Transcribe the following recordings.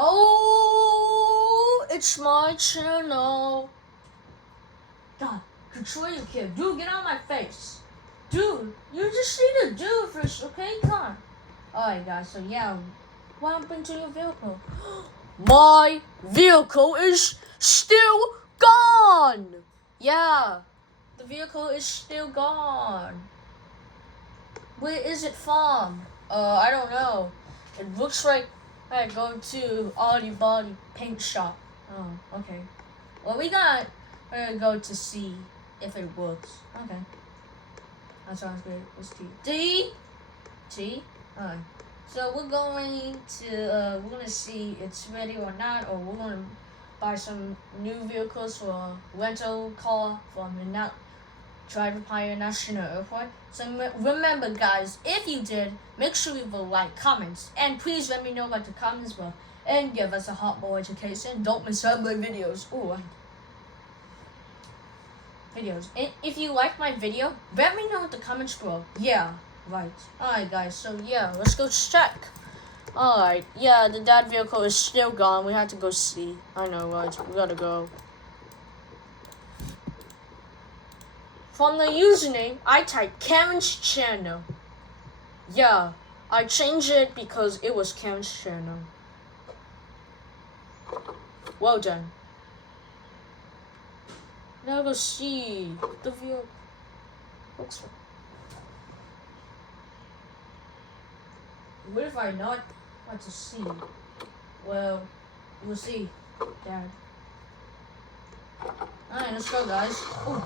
Oh, it's my channel. God, control your kid. Dude, get out of my face. Dude, you just need to do it first, okay? Come on. Alright, guys, so yeah. What happened to your vehicle? My vehicle is still gone. Yeah, the vehicle is still gone. Where is it from? I don't know. It looks like I go to Audi Body Paint Shop. Oh, okay. Well, we're gonna go to see if it works. Okay. That sounds great. What's T? D? T? Alright. So we're going to, we're gonna see if it's ready or not, or we're gonna buy some new vehicles for rental car from the Driver Pioneer National Airport. So remember, guys, if you did, make sure you leave like, comments, and please let me know about the comments below, and give us a hot boy education. Don't miss out my videos. Ooh, videos. And if you like my video, let me know in the comments below. Yeah, right. Alright, guys. So yeah, let's go check. Alright, yeah, the dad vehicle is still gone. We have to go see. I know, right? We gotta go. From the username, I typed Karen's channel. Yeah, I changed it because it was Karen's channel. Well done. Now go see the vehicle. Looks like. What if I not want to see? Well, we'll see, Dad. Alright, let's go, guys. Ooh.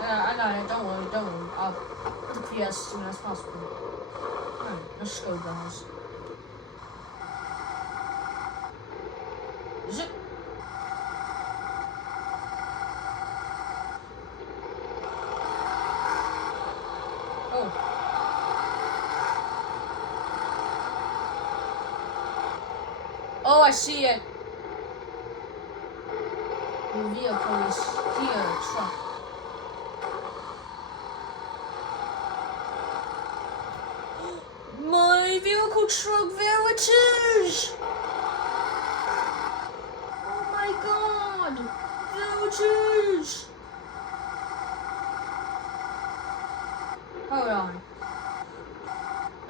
Yeah, I got it. Don't worry, don't worry. I'll put the PS as soon as possible. Alright, let's go, guys. Is it? Oh. Oh, I see it. The vehicle is here, truck. My vehicle truck, there it is! Oh my god! There it is! Hold on.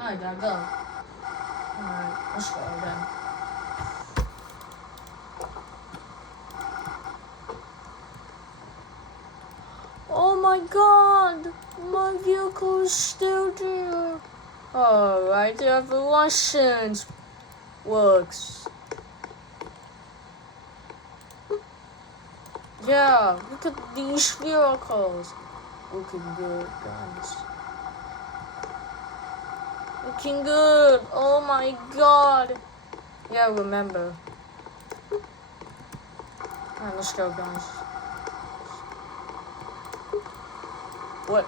I gotta go. Alright, let's go then. Oh my god! My vehicle is still there. Alright, the other license works. Yeah, look at these vehicles. Looking good, guys. Looking good. Oh my god. Yeah, remember. Alright, let's go, guys. What?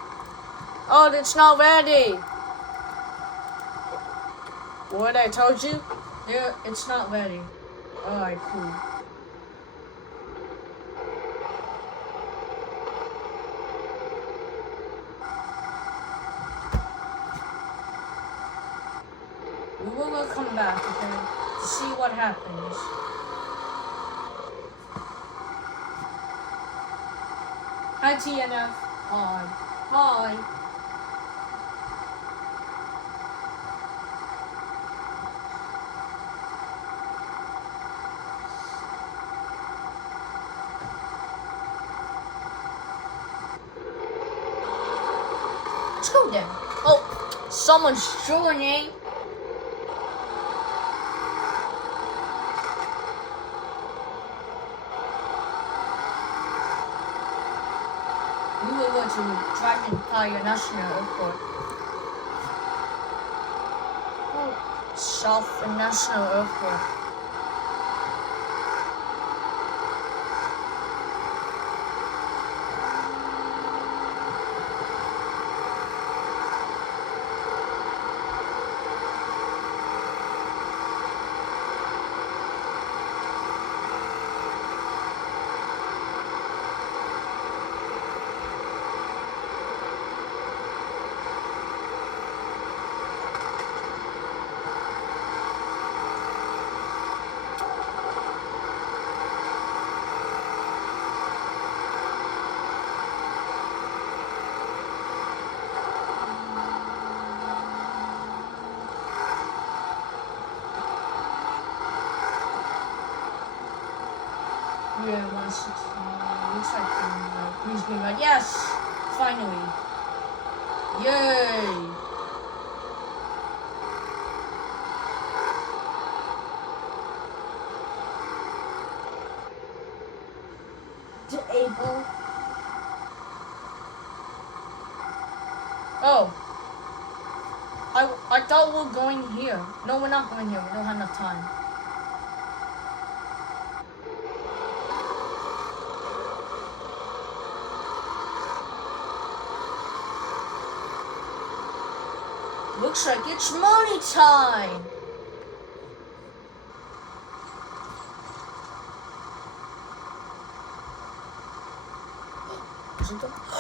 Oh, it's not ready. What I told you? Yeah, it's not ready. Alright, cool. We will come back, okay? To see what happens. Hi, TNF. Hi. Hi. Let's go then. Oh, someone's joining. We will go to Dragon Pioneer National Airport. Oh, South National Airport. Yeah, 160. Looks like he's green right. Yes! Finally. Yay! Able. Oh. I thought we were going here. No, we're not going here. We don't have enough time. Looks like it's money time.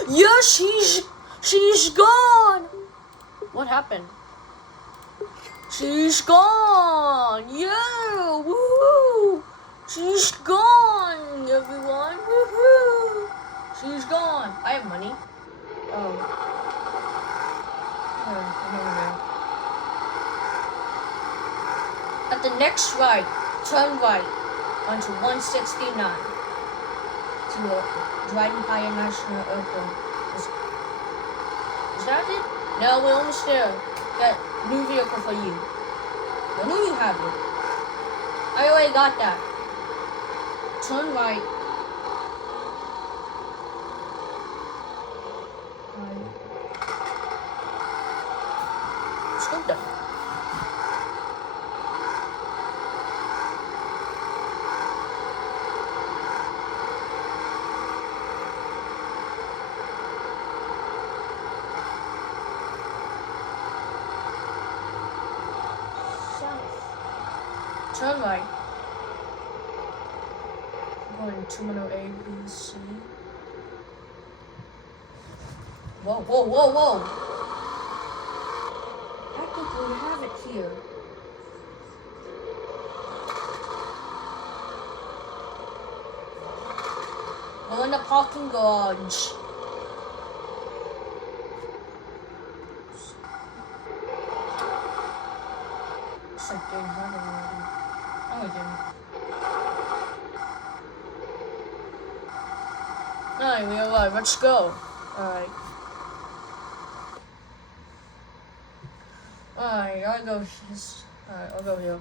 Yes, she's gone. What happened? She's gone. Yeah, woohoo! She's gone, everyone. Woohoo! She's gone. I have money. Oh. At the next right, turn right onto 169 to Dryden High National Airport. Is that it? No, we're almost there. Got new vehicle for you. I knew you have it. I already got that. Turn right. Let's go there. Turn right. Going terminal A, B, C. Whoa, whoa, whoa, whoa! I think we have it here. Go in the parking garage. It's like getting hard already. Oh, it didn't. Alright, we arrived. Let's go. Alright. Alright, I'll go. Alright, I'll go here.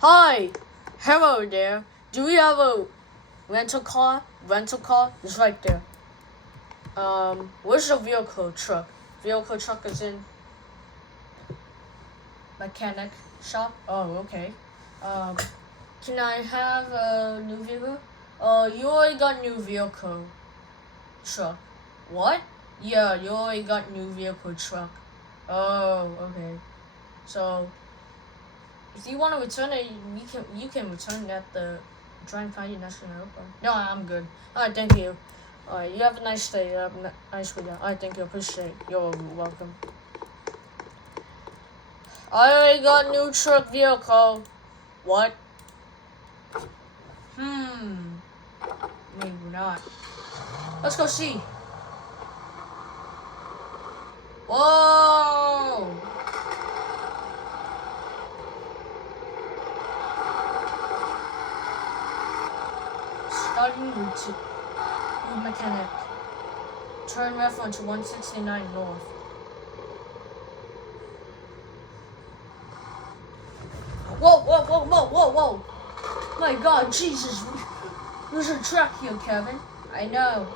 Hi! Hello there. Do we have a rental car? Rental car is right there. Where's the vehicle truck? Vehicle truck is in mechanic shop. Oh, okay. Can I have a new vehicle? You already got new vehicle truck. What? Yeah, you already got new vehicle truck. Oh, okay. So, if you want to return it, you can return it at the Dryden County National Airport. No, I'm good. Alright, thank you. Alright, you have a nice day. You have a nice weekend. Alright, thank you. Appreciate it. You're welcome. I already got new truck vehicle. What? Maybe not. Let's go see. Whoa! Starting route to mechanic. Turn left onto 169 north. Whoa, whoa, whoa, whoa, whoa, whoa! My God, Jesus! There's a truck here, Kevin. I know.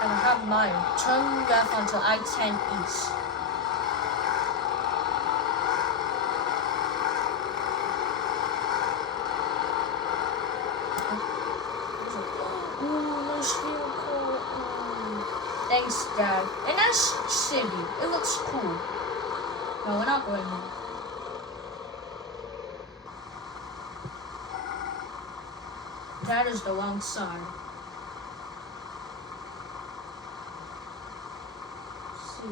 And I have mine. Turn left onto I-10 East. Ooh, nice vehicle. Thanks, Dad. And nice city. It looks cool. No, we're not going there. That is the wrong side. See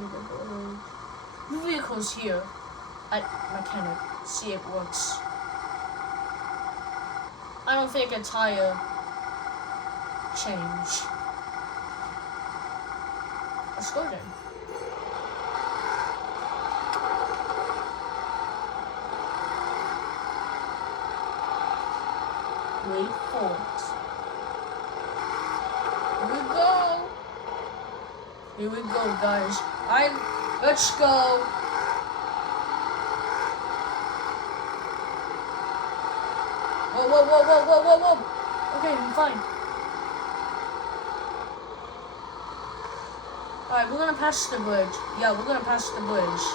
the vehicle's here at mechanic. See if it works. I don't think a tire change. Let's go then. Wait for it. Here we go. Here we go, guys. Let's go. Whoa, whoa, whoa, whoa, whoa, whoa, whoa. Okay, I'm fine. Alright, we're gonna pass the bridge. Yeah, we're gonna pass the bridge.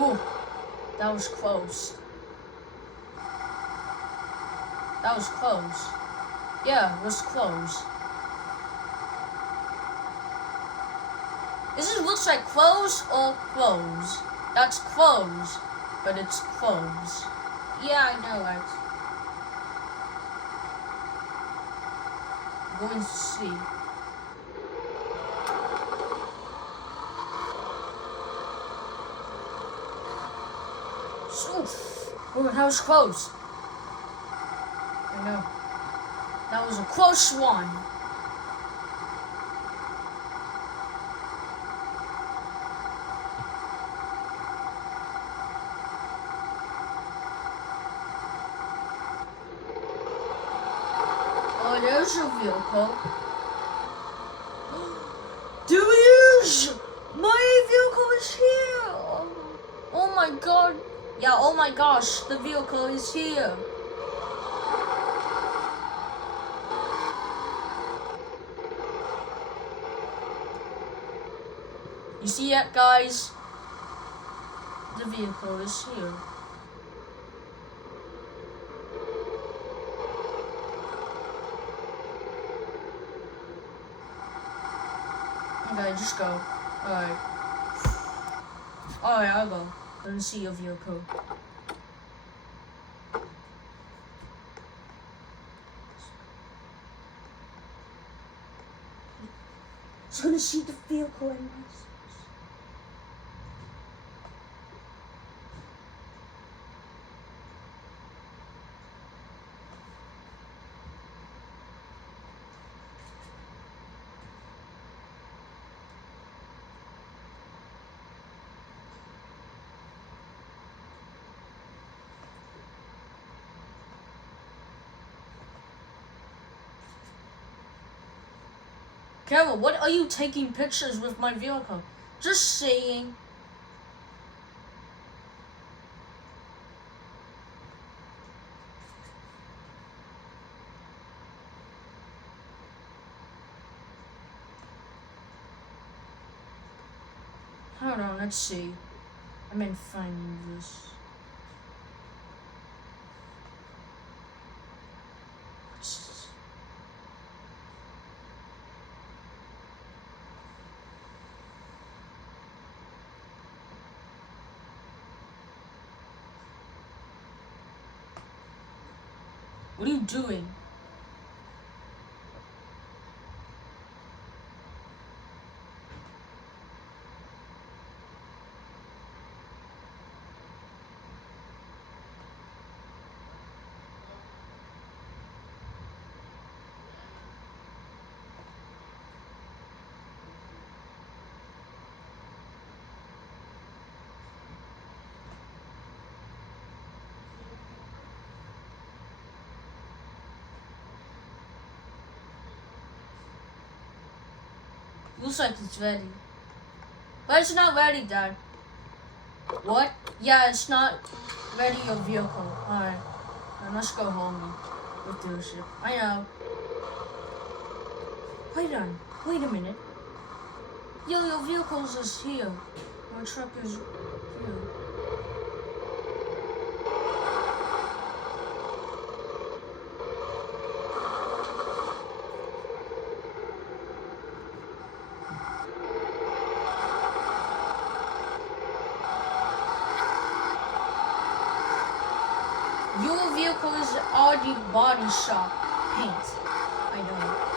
Ooh, that was close. That was close. Yeah, it was close. This looks like close or close. That's close, but it's close. Yeah, I know, right? I'm going to see. Oh, that was close. I know. That was a close one. Oh, there's your vehicle. Dude, my vehicle is here. Oh my god. Yeah, oh my gosh, the vehicle is here. You see it, guys? The vehicle is here. Okay, just go. Alright. Alright, I'll go. Let me see your vehicle. Just gonna see the vehicle in my eyes. Carol, what are you taking pictures with my vehicle? Just saying. Hold on, let's see. I'm in finding this. What are you doing? Looks like it's ready. But it's not ready, Dad. What? Yeah, it's not ready, your vehicle. Alright. Now let's go home with dealership. I know. Wait a minute. Yo, your vehicles is here. My truck is here. Your vehicle is already body shop paint. I know.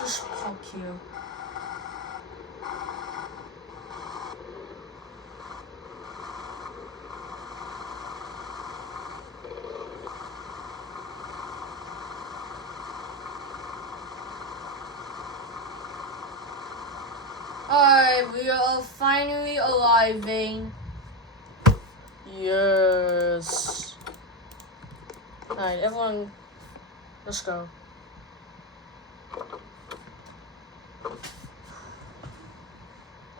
Just park here. Alright, we are finally arriving. Yes. Alright, everyone, let's go.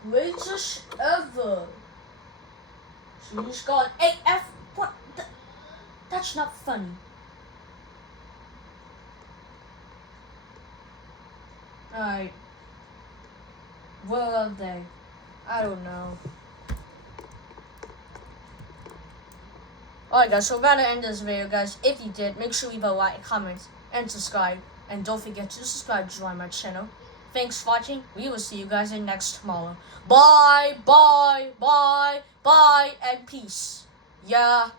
Greatest ever. She's got AF. What? That's not funny. Alright. Where are they? I don't know. Alright guys, so we're about to end this video, guys. If you did, make sure you leave a like, comment, and subscribe. And don't forget to subscribe to join my channel. Thanks for watching. We will see you guys in next tomorrow. Bye, bye, bye, bye, and peace. Yeah,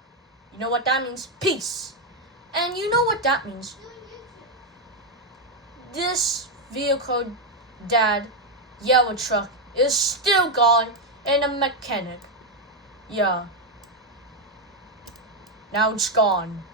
you know what that means? Peace. And you know what that means? This vehicle, Dad, yellow truck, is still gone in a mechanic. Yeah. Now it's gone.